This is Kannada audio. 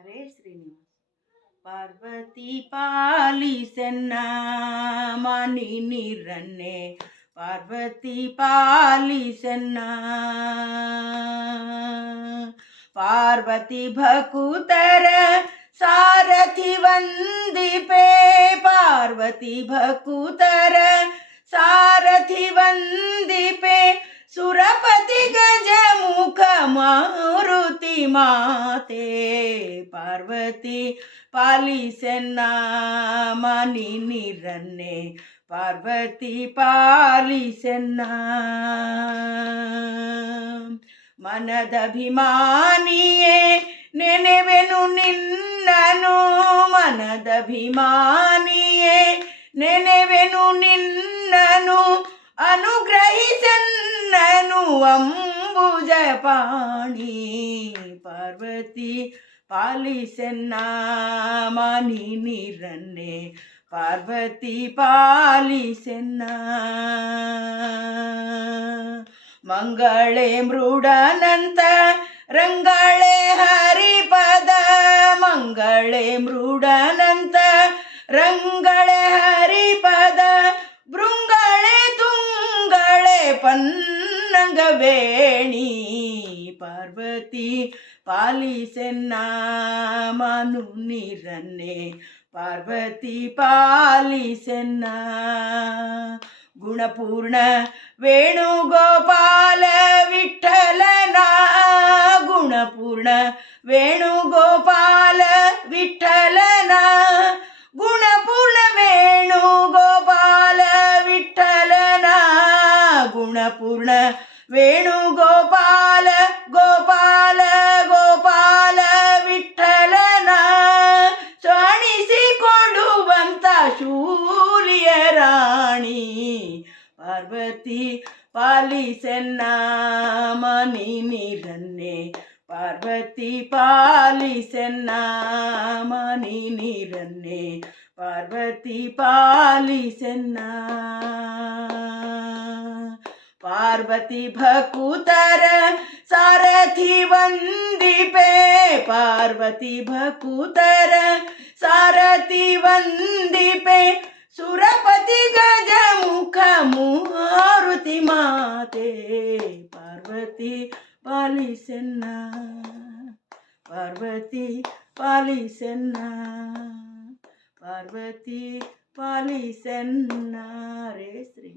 ಹರೇ ಶ್ರೀನಿವಾಸ. ಪಾರ್ವತಿ ಪಾಲಿಸೆನ್ನ ಮನಿ ನೀರನ್ನೇ, ಪಾರ್ವತಿ ಪಾಲಿಸೆನ್ನ. ಪಾರ್ವತಿ ಭಕುತರ ಸಾರಥಿ ವಂದಿಪೆ, ಪಾರ್ವತಿ ಭಕುತರ ಸಾರಥಿ ವಂದಿಪೆ. ಸುರಪತಿ ಗಜ ಮುಖ ಮಾರುತಿ ಮಾತೆ, ಪಾರ್ವತಿ ಪಾಲಿಸೆನ್ನ ಮನಿ ನೀರನ್ನೇ, ಪಾರ್ವತಿ ಪಾಲಿಸೆನ್ನ. ಮನದಭಿಮಾನಿಯೇ ನೆನೆವೆನು ನಿನ್ನನು, ಮನದಭಿಮಾನಿಯೇ ನೆನೆವೆನು ನಿನ್ನನು. ಅನುಗ್ರಹಿಸನ್ನನು ಅಂಬುಜ ಪಾಣಿ, ಪಾರ್ವತಿ ಪಾಲಿಸೆನ್ನ ಮನಿ ನೀರನ್ನೇ, ಪಾರ್ವತಿ ಪಾಲಿಸೆನ್ನ. ಮಂಗಳೇ ಮೃಡನಂತ ರಂಗಳೇ ಹರಿಪದ, ಮಂಗಳೇ ಮೃಡನಂತ ರಂಗಳೇ ಹರಿಪದ. ಭೃಂಗಳೇ ತುಂಗಳೇ ಪನ್ನಂಗವೇಣಿ, ಪಾರ್ವತಿ ಪಾಲಿಸೆನ್ನ ಮನು ನೀರನ್ನೇ, ಪಾರ್ವತಿ ಪಾಲಿಸೆನ್ನ. ಗುಣಪೂರ್ಣ ವೇಣುಗೋಪಾಲ ವಿಠಲನ, ಗುಣಪೂರ್ಣ ವೇಣುಗೋಪಾಲ ವಿಠಲನ. ಗುಣಪೂರ್ಣ ವೇಣುಗೋಪಾಲ ವಿಠಲನ, ಗುಣಪೂರ್ಣ ವೇಣುಗೋಪಾಲ ಗೋಪಾಲ ಗೋಪಾಲ ವಿಠಲನ. ಸ್ವಾಣಿಸಿ ಕೊಡುವಂತ ಶೂಲಿಯ ರಾಣಿ, ಪಾರ್ವತಿ ಪಾಲಿಸೆನ್ನ ಮನಿ ನೀರನ್ನೇ, ಪಾರ್ವತಿ ಪಾಲಿಸೆನ್ನ ಮನಿ ನೀರನ್ನೇ, ಪಾರ್ವತಿ ಪಾಲಿಸೆನ್ನ. ಪಾರ್ವತಿ ಭಕುತರ ಸಾರಥಿ ವಂದಿಪೆ, ಪಾರ್ವತಿ ಭಕುತರ ಸಾರಥಿ ವಂದಿಪೆ. ಸುರಪತಿ ಗಜ ಮುಖ ಮಾರುತಿ ಮಾತೆ, ಪಾರ್ವತಿ ಪಾಲಿಸೆನ್ನ, ಪಾರ್ವತಿ ಪಾಲಿಸೆನ್ನ, ಪಾರ್ವತಿ ಪಾಲಿಸೆನ್ನ. ಹರೇ ಶ್ರೀ